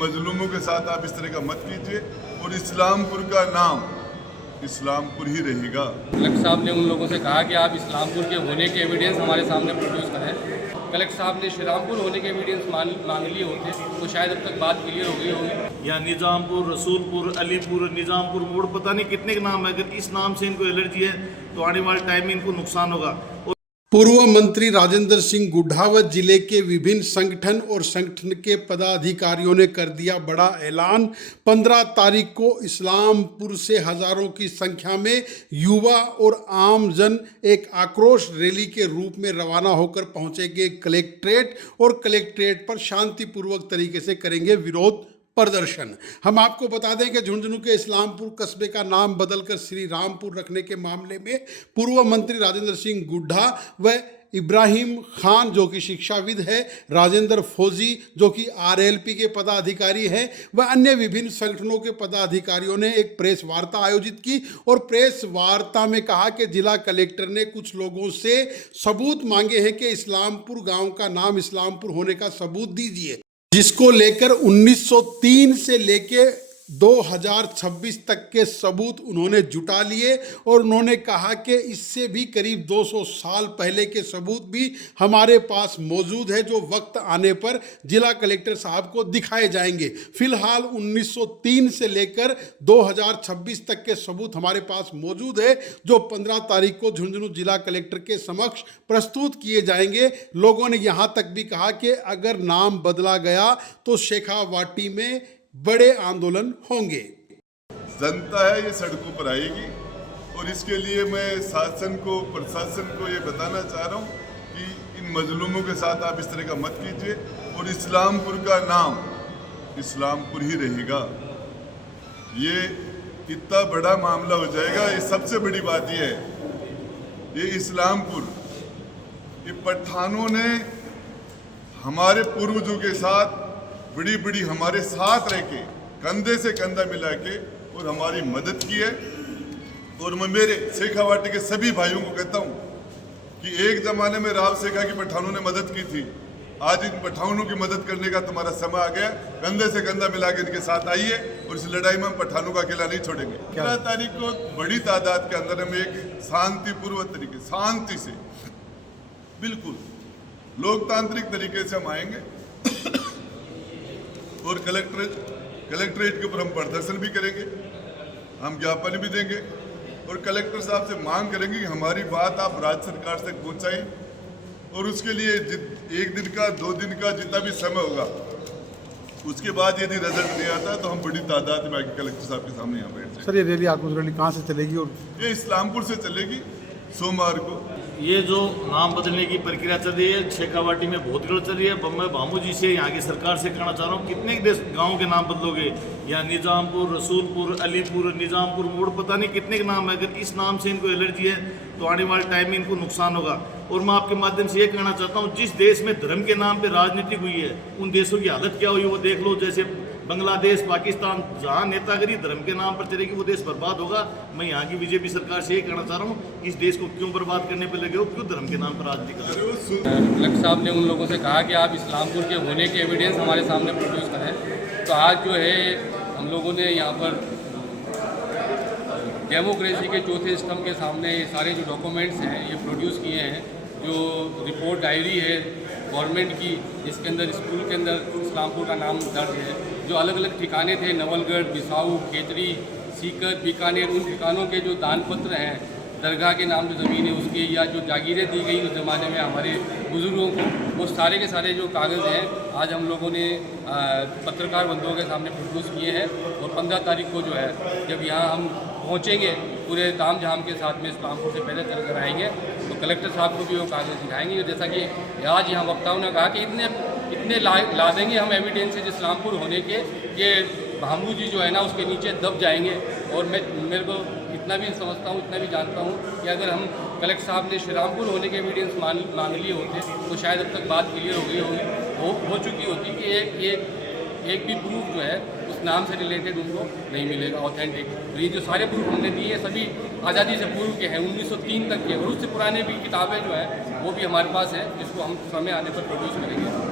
मजलूमों के साथ आप इस तरह का मत कीजिए और इस्लामपुर का नाम इस्लामपुर ही रहेगा। कलेक्टर साहब ने उन लोगों से कहा कि आप इस्लामपुर के होने के एविडेंस हमारे सामने प्रोड्यूस करें। कलेक्टर साहब ने श्रीरामपुर होने के एविडेंस मांग लिए होते तो शायद अब तक बात क्लियर हो गई होगी। या निज़ामपुर, रसूलपुर, अलीपुर, निज़ामपुर मोड़, पता नहीं कितने के नाम है। अगर इस नाम से इनको एलर्जी है तो आने वाले टाइम में इनको नुकसान होगा। पूर्व मंत्री राजेंद्र सिंह गुड्ढा व जिले के विभिन्न संगठन और संगठन के पदाधिकारियों ने कर दिया बड़ा ऐलान। 15 तारीख को इस्लामपुर से हजारों की संख्या में युवा और आम जन एक आक्रोश रैली के रूप में रवाना होकर पहुंचेंगे कलेक्ट्रेट और कलेक्ट्रेट पर शांतिपूर्वक तरीके से करेंगे विरोध प्रदर्शन। हम आपको बता दें कि झुंझुनू के इस्लामपुर कस्बे का नाम बदलकर श्री रामपुर रखने के मामले में पूर्व मंत्री राजेंद्र सिंह गुड्ढा व इब्राहिम खान जो कि शिक्षाविद है, राजेंद्र फौजी जो कि आरएलपी के पदाधिकारी हैं व अन्य विभिन्न संगठनों के पदाधिकारियों ने एक प्रेस वार्ता आयोजित की और प्रेस वार्ता में कहा कि जिला कलेक्टर ने कुछ लोगों से सबूत मांगे हैं कि इस्लामपुर गांव का नाम इस्लामपुर होने का सबूत दीजिए, जिसको लेकर 1903 से लेके 2026 तक के सबूत उन्होंने जुटा लिए और उन्होंने कहा कि इससे भी करीब 200 साल पहले के सबूत भी हमारे पास मौजूद है जो वक्त आने पर जिला कलेक्टर साहब को दिखाए जाएंगे। फिलहाल 1903 से लेकर 2026 तक के सबूत हमारे पास मौजूद है जो 15 तारीख को झुंझुनू जिला कलेक्टर के समक्ष प्रस्तुत किए जाएंगे। लोगों ने यहाँ तक भी कहा कि अगर नाम बदला गया तो शेखावाटी में बड़े आंदोलन होंगे। जनता है ये सड़कों पर आएगी और इसके लिए मैं शासन को, प्रशासन को ये बताना चाह रहा हूँ कि इन मजलूमों के साथ आप इस तरह का मत कीजिए और इस्लामपुर का नाम इस्लामपुर ही रहेगा। ये इतना बड़ा मामला हो जाएगा। ये सबसे बड़ी बात ये है, ये इस्लामपुर, ये पठानों ने हमारे पूर्वजों के साथ बड़ी बड़ी हमारे साथ रह के कंधे से कंधा मिला के और हमारी मदद की है। और मैं मेरे शेखावाटी के सभी भाइयों को कहता हूँ कि एक ज़माने में राव शेखा की पठानों ने मदद की थी, आज इन पठानों की मदद करने का तुम्हारा समय आ गया। कंधे से कंधा मिला के इनके साथ आइए और इस लड़ाई में हम पठानों का अकेला नहीं छोड़ेंगे। 15 तारीख को बड़ी तादाद के अंदर हम एक शांतिपूर्वक तरीके, शांति से, बिल्कुल लोकतांत्रिक तरीके से हम आएंगे और कलेक्ट्रेट के ऊपर हम प्रदर्शन भी करेंगे, हम ज्ञापन भी देंगे और कलेक्टर साहब से मांग करेंगे कि हमारी बात आप राज्य सरकार तक पहुंचाएं और उसके लिए एक दिन का, 2 दिन का जितना भी समय होगा, उसके बाद यदि रिजल्ट नहीं आता तो हम बड़ी तादाद में आके कलेक्टर साहब के सामने यहाँ बैठ जाएंगे। सर, ये रैली आक्रोश रैली कहाँ से चलेगी? और ये इस्लामपुर से चलेगी सोमवार को। ये जो नाम बदलने की प्रक्रिया चल रही है शेखावाटी में बहुत गलत चल रही है। मैं बामू जी से, यहाँ की सरकार से कहना चाह रहा हूँ, कितने गाँव के नाम बदलोगे? या निज़ामपुर, रसूलपुर, अलीपुर, निज़ामपुर मोड़, पता नहीं कितने के नाम है। अगर इस नाम से इनको एलर्जी है तो आने वाले टाइम में इनको नुकसान होगा। और मैं आपके माध्यम से ये कहना चाहता हूँ, जिस देश में धर्म के नाम पर राजनीति हुई है उन देशों की हालत क्या हुई वो देख लो। जैसे बांग्लादेश, पाकिस्तान, जहाँ नेतागिरी धर्म के नाम पर चलेगी वो देश बर्बाद होगा। मैं यहाँ की बीजेपी सरकार से ये कहना चाह रहा हूँ, इस देश को क्यों बर्बाद करने पर लगे हो, क्यों धर्म के नाम पर राजनीति कर रहे हो? कलेक्टर साहब ने उन लोगों से कहा कि आप इस्लामपुर के होने के एविडेंस हमारे सामने प्रोड्यूस करें। तो आज जो है हम लोगों ने यहाँ पर डेमोक्रेसी के चौथे स्तंभ के सामने ये सारे जो डॉक्यूमेंट्स हैं ये प्रोड्यूस किए हैं। जो रिपोर्ट डायरी है गवर्नमेंट की, जिसके अंदर स्कूल के अंदर इस्लामपुर का नाम दर्ज है, जो अलग अलग ठिकाने थे, नवलगढ़, बिसाऊ, खेतरी, सीकर, बीकानेर, उन ठिकानों के जो दान पत्र हैं, दरगाह के नाम जो ज़मीन है उसके, या जो जागीरें दी गई उस ज़माने में हमारे बुज़ुर्गों को, वो सारे के सारे जो कागज़ हैं आज हम लोगों ने पत्रकार बंधुओं के सामने प्रोड्यूस किए हैं। और 15 तारीख को जो है जब यहाँ हम पहुँचेंगे पूरे ताम झाम के साथ में इस्लामपुर से पहले चल कर आएंगे तो कलेक्टर साहब को भी वो कागज़ दिखाएंगे। जैसा कि आज यहाँ वक्ताओं ने कहा कि इतने ला देंगे हम एविडेंसेज इस्लामपुर होने के, ये भामू जी जो है ना उसके नीचे दब जाएंगे। और मेरे को इतना भी समझता हूँ, इतना भी जानता हूँ कि अगर हम कलेक्टर साहब ने श्रीरामपुर होने के एविडेंस मांग लिए होते तो शायद अब तक बात क्लियर हो गई होगी, हो चुकी होती कि एक भी प्रूफ जो है उस नाम से रिलेटेड उनको नहीं मिलेगा ऑथेंटिक। तो ये जो सारे प्रूफ हमने दिए सभी आज़ादी से पूर्व के हैं, 1903 तक के, और उससे पुराने भी किताबें जो हैं वो भी हमारे पास हैं, जिसको हम समय आने पर प्रोड्यूस करेंगे।